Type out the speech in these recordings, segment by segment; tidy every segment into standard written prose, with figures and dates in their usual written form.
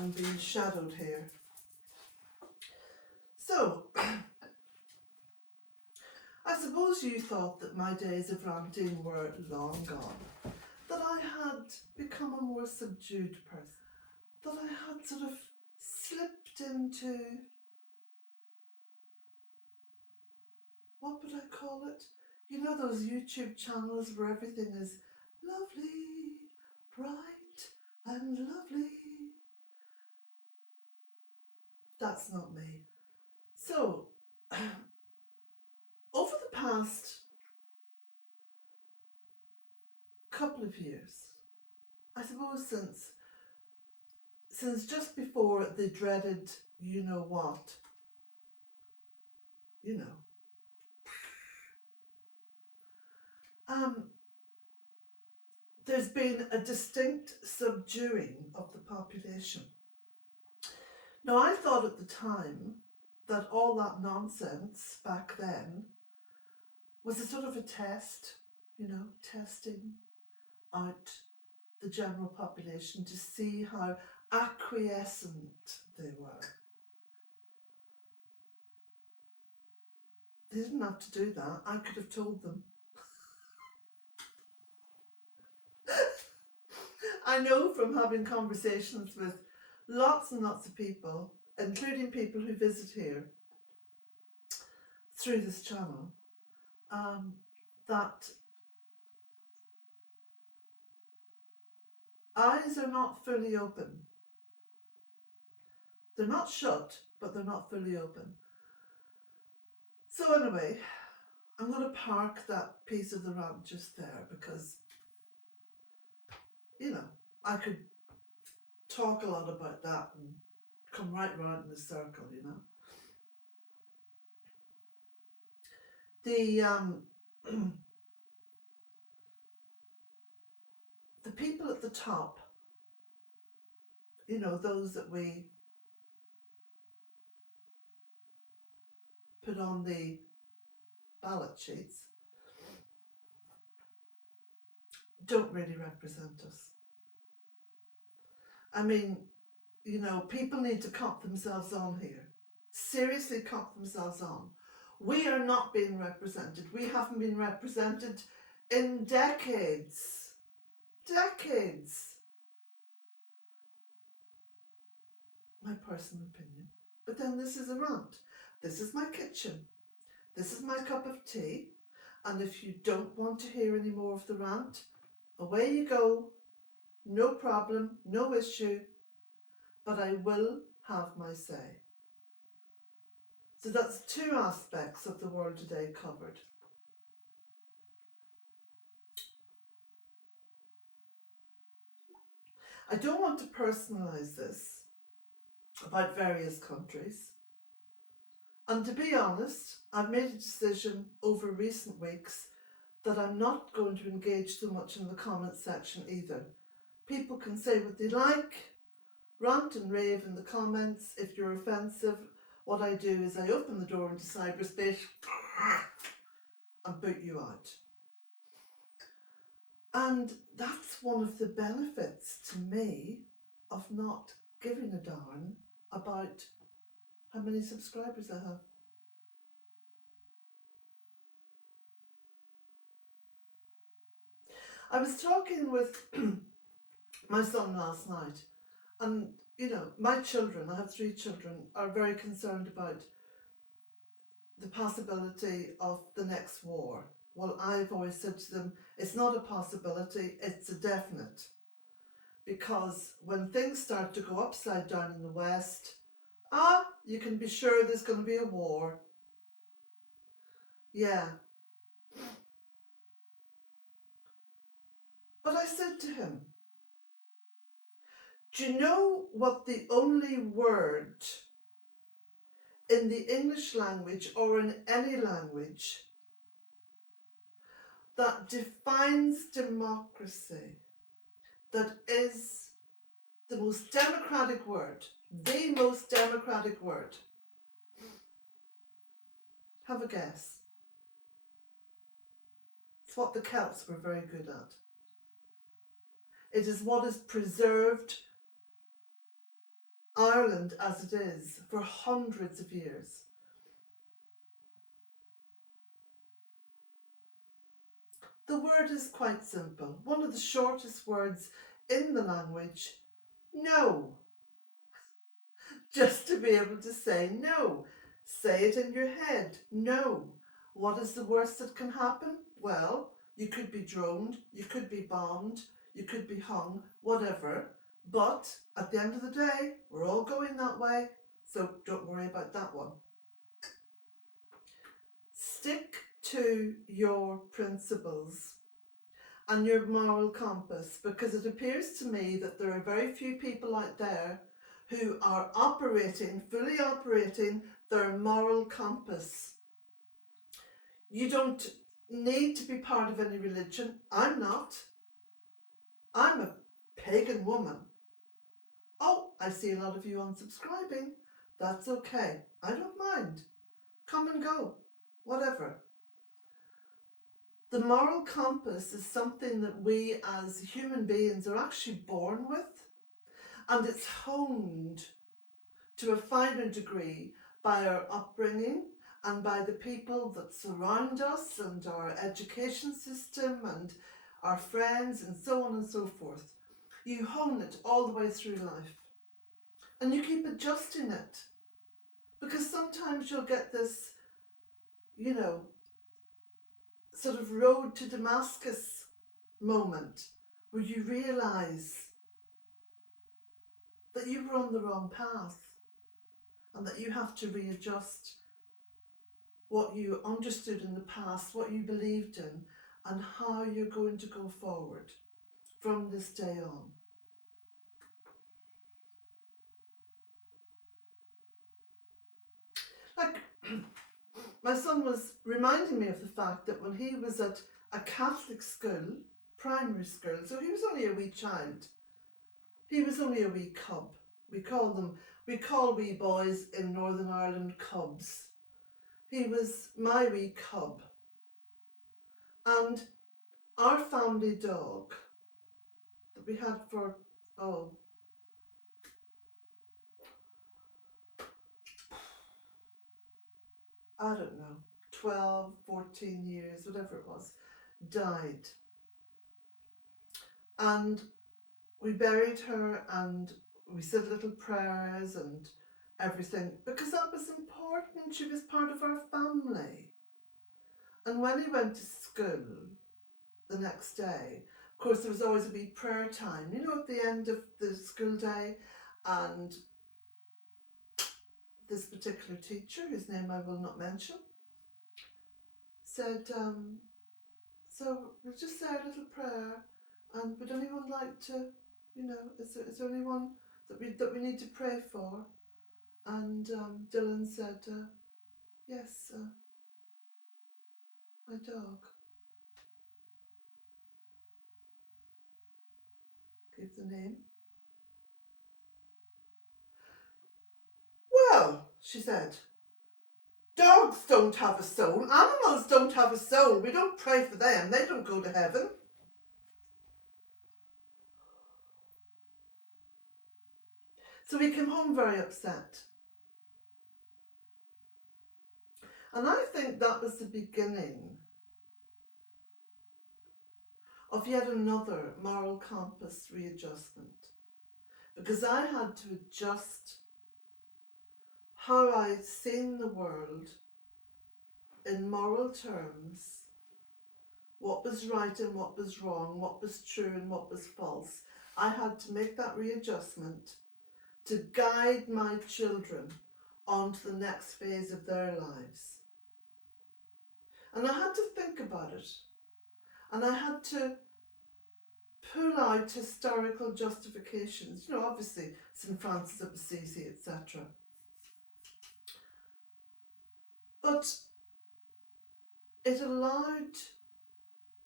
I'm being shadowed here. So, I suppose you thought that my days of ranting were long gone, that I had become a more subdued person, that I had sort of slipped into, what would I call it? You know those YouTube channels where everything is lovely, bright and lovely. That's not me. So, over the past couple of years, I suppose since just before the dreaded you know what, you know, there's been a distinct subduing of the population. Now, I thought at the time that all that nonsense back then was a sort of a test, you know, testing out the general population to see how acquiescent they were. They didn't have to do that. I could have told them. I know from having conversations with lots and lots of people, including people who visit here through this channel, that eyes are not fully open. They're not shut, but they're not fully open. So anyway, I'm going to park that piece of the rant just there because, you know, I could talk a lot about that and come right round in a circle, you know. The people at the top, you know, those that we put on the ballot sheets, don't really represent us. I mean, you know, people need to cop themselves on here. Seriously cop themselves on. We are not being represented. We haven't been represented in decades. Decades. My personal opinion. But then this is a rant. This is my kitchen. This is my cup of tea. And if you don't want to hear any more of the rant, away you go. No problem, no issue. But I will have my say. So that's two aspects of the world today covered. I don't want to personalise this about various countries. And to be honest, I've made a decision over recent weeks that I'm not going to engage so much in the comment section either. People can say what they like, rant and rave in the comments. If you're offensive, what I do is I open the door into cyberspace and boot you out. And that's one of the benefits to me of not giving a darn about how many subscribers I have. I was talking with my son last night, and you know, my children, I have 3 children, are very concerned about the possibility of the next war. Well, I've always said to them, it's not a possibility, it's a definite. Because when things start to go upside down in the West, you can be sure there's going to be a war. Yeah. But I said to him, do you know what the only word in the English language or in any language that defines democracy, that is the most democratic word, the most democratic word? Have a guess. It's what the Celts were very good at. It is what is preserved Ireland as it is for hundreds of years. The word is quite simple. One of the shortest words in the language, no. Just to be able to say no. Say it in your head, no. What is the worst that can happen? Well, you could be droned, you could be bombed, you could be hung, whatever. But at the end of the day, we're all going that way, so don't worry about that one. Stick to your principles and your moral compass, because it appears to me that there are very few people out there who are fully operating their moral compass. You don't need to be part of any religion. I'm not. I'm a pagan woman. Oh, I see a lot of you unsubscribing. That's okay. I don't mind. Come and go. Whatever. The moral compass is something that we as human beings are actually born with, and it's honed to a finer degree by our upbringing and by the people that surround us and our education system and our friends and so on and so forth. You hone it all the way through life, and you keep adjusting it, because sometimes you'll get this, sort of road to Damascus moment where you realise that you were on the wrong path and that you have to readjust what you understood in the past, what you believed in, and how you're going to go forward from this day on. Like, my son was reminding me of the fact that when he was at a Catholic school, primary school, so he was only a wee child. He was only a wee cub. We call wee boys in Northern Ireland cubs. He was my wee cub. And our family dog that we had for, I don't know, 12, 14 years, whatever it was, died. And we buried her and we said little prayers and everything, because that was important. She was part of our family. And when he went to school the next day, of course there was always a wee prayer time, at the end of the school day, and this particular teacher, whose name I will not mention, said, so we'll just say a little prayer, and would anyone like to, is there anyone that we need to pray for? And Dylan said, yes, my dog. Gave the name. Well, she said, dogs don't have a soul. Animals don't have a soul. We don't pray for them. They don't go to heaven. So we came home very upset. And I think that was the beginning of yet another moral compass readjustment, because I had to adjust how I'd seen the world in moral terms, what was right and what was wrong, what was true and what was false. I had to make that readjustment to guide my children on to the next phase of their lives. And I had to think about it. And I had to pull out historical justifications. Obviously, St. Francis of Assisi, etc. But it allowed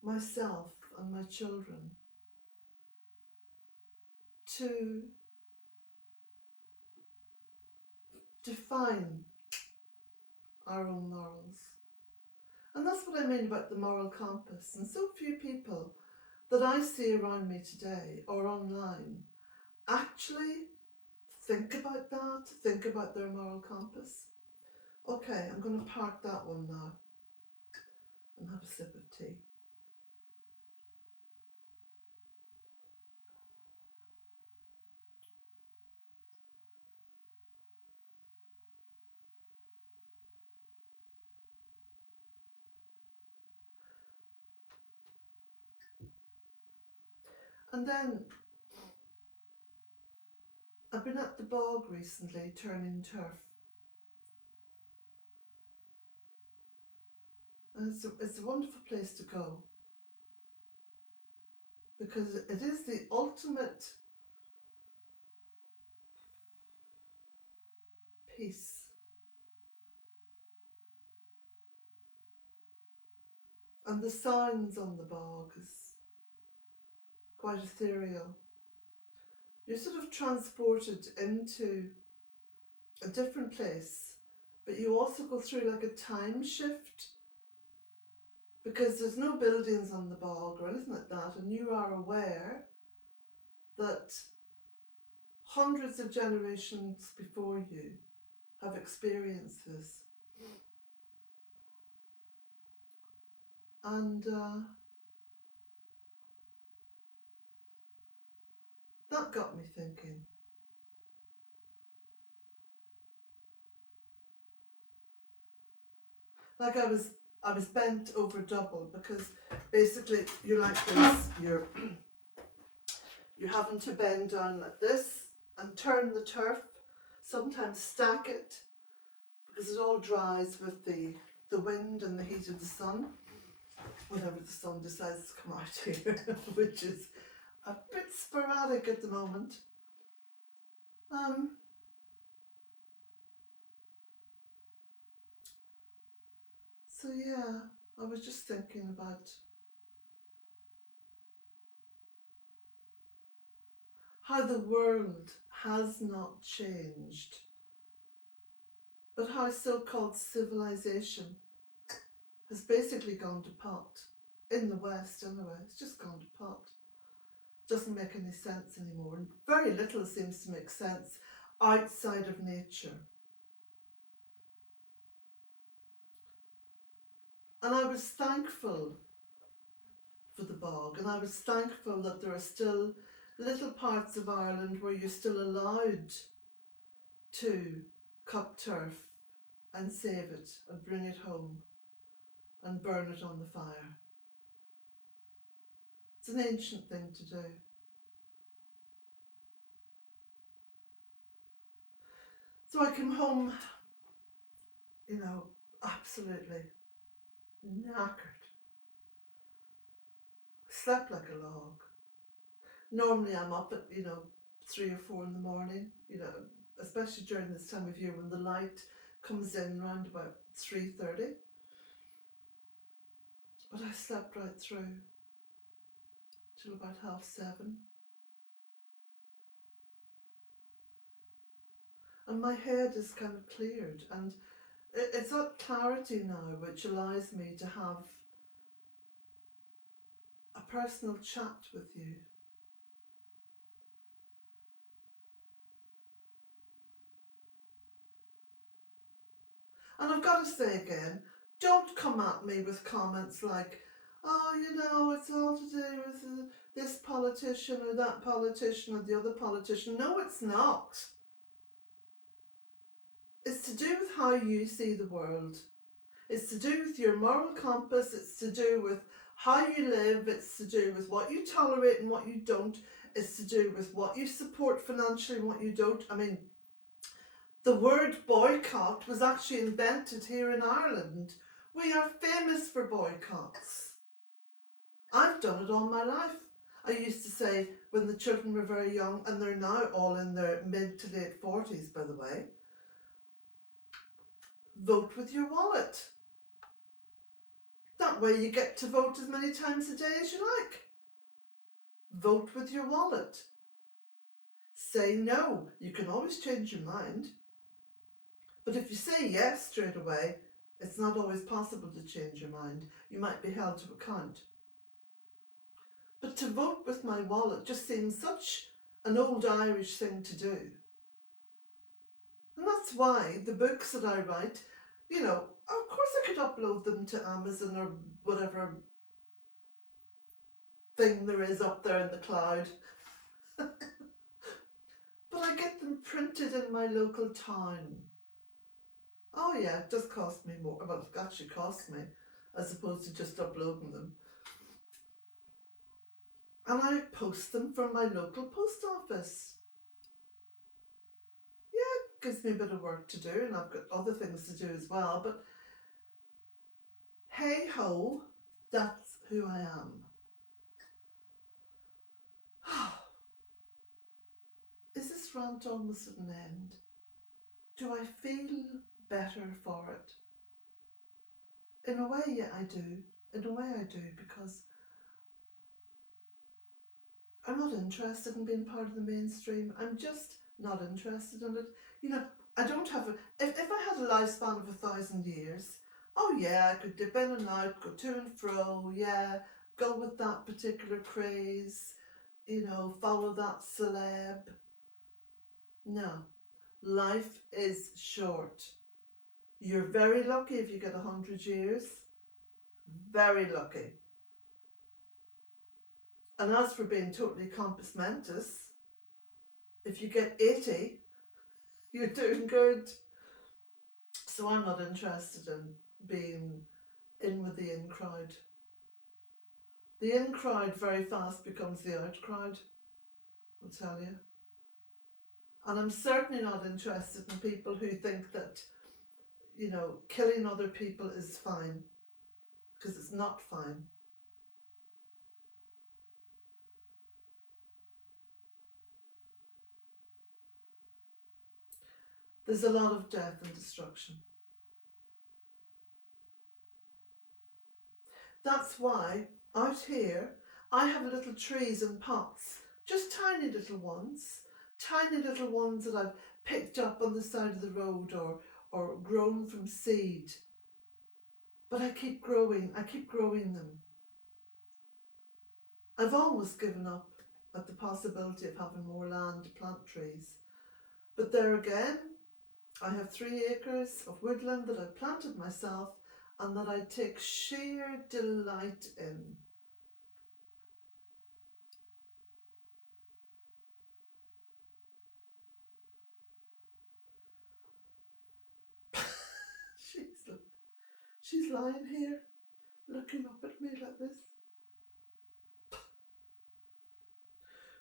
myself and my children to define our own morals. And that's what I mean about the moral compass. And so few people that I see around me today or online actually think about that, think about their moral compass. Okay, I'm going to park that one now and have a sip of tea. And then I've been at the bog recently turning turf. And it's a wonderful place to go, because it is the ultimate peace. And the sounds on the bog is quite ethereal. You're sort of transported into a different place, but you also go through like a time shift, because there's no buildings on the bog or anything like that, and you are aware that hundreds of generations before you have experienced this. And that got me thinking. Like I was bent over double, because basically you're like this, you're having to bend down like this and turn the turf, sometimes stack it, because it all dries with the wind and the heat of the sun, whenever the sun decides to come out here, which is a bit sporadic at the moment. So yeah, I was just thinking about how the world has not changed, but how so-called civilization has basically gone to pot. In the West anyway, it's just gone to pot. Doesn't make any sense anymore, and very little seems to make sense outside of nature. And I was thankful for the bog, and I was thankful that there are still little parts of Ireland where you're still allowed to cut turf and save it and bring it home and burn it on the fire. It's an ancient thing to do. So I came home, absolutely knackered. Slept like a log. Normally I'm up at, 3 or 4 in the morning, especially during this time of year when the light comes in round about 3:30. But I slept right through till about 7:30. And my head is kind of cleared, and it's that clarity now which allows me to have a personal chat with you. And I've got to say again, don't come at me with comments like, oh, it's all to do with this politician or that politician or the other politician. No, it's not. It's to do with how you see the world. It's to do with your moral compass. It's to do with how you live. It's to do with what you tolerate and what you don't. It's to do with what you support financially and what you don't. I mean, the word boycott was actually invented here in Ireland. We are famous for boycotts. I've done it all my life. I used to say when the children were very young, and they're now all in their mid to late 40s, by the way, vote with your wallet. That way you get to vote as many times a day as you like. Vote with your wallet. Say no. You can always change your mind. But if you say yes straight away, it's not always possible to change your mind. You might be held to account. But to vote with my wallet just seems such an old Irish thing to do. And that's why the books that I write, you know, of course I could upload them to Amazon or whatever thing there is up there in the cloud. But I get them printed in my local town. Oh yeah, it does cost me more. Well, it actually costs me, as opposed to just uploading them. And I post them from my local post office. Yeah, it gives me a bit of work to do, and I've got other things to do as well, but hey ho, that's who I am. Is this rant almost at an end? Do I feel better for it? In a way, yeah, I do. In a way, I do, because I'm not interested in being part of the mainstream. I'm just not interested in it. You know, I don't have a... If I had a lifespan of 1,000 years, oh yeah, I could dip in and out, go to and fro, yeah, go with that particular craze, you know, follow that celeb. No, life is short. You're very lucky if you get 100 years. Very lucky. And as for being totally compos mentis, if you get 80, you're doing good. So I'm not interested in being in with the in crowd. The in crowd very fast becomes the out crowd, I'll tell you. And I'm certainly not interested in people who think that, you know, killing other people is fine, because it's not fine. There's a lot of death and destruction. That's why out here I have little trees in pots, just tiny little ones that I've picked up on the side of the road or grown from seed. But I keep growing them. I've almost given up at the possibility of having more land to plant trees. But there again, I have 3 acres of woodland that I planted myself and that I take sheer delight in. She's lying here, looking up at me like this.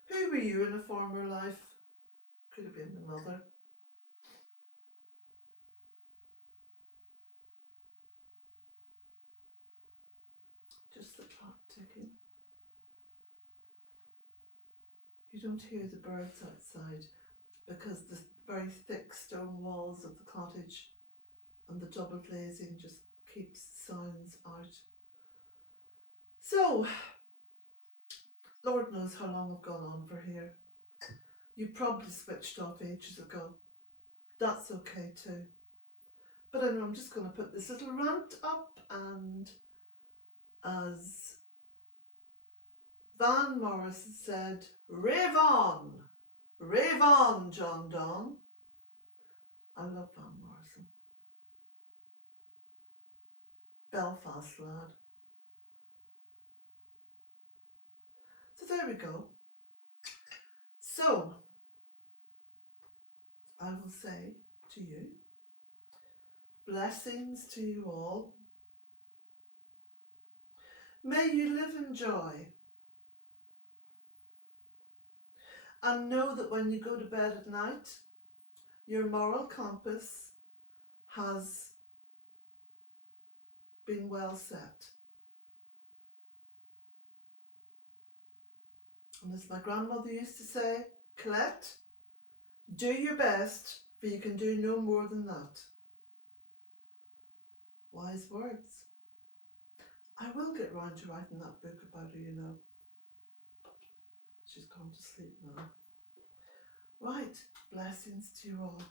Who were you in a former life? Could have been my mother. Just the clock ticking. You don't hear the birds outside because the very thick stone walls of the cottage and the double glazing just keeps sounds out. So, Lord knows how long I've gone on for here. You probably switched off ages ago. That's okay too. But anyway, I'm just going to put this little rant up, and as Van Morrison said, rave on, John Donne. I love Van Morrison. Belfast lad. So there we go. So, I will say to you, blessings to you all. May you live in joy. And know that when you go to bed at night, your moral compass has been well set. And as my grandmother used to say, Colette, do your best, for you can do no more than that. Wise words. I will get round to writing that book about her, you know. She's gone to sleep now. Right, blessings to you all.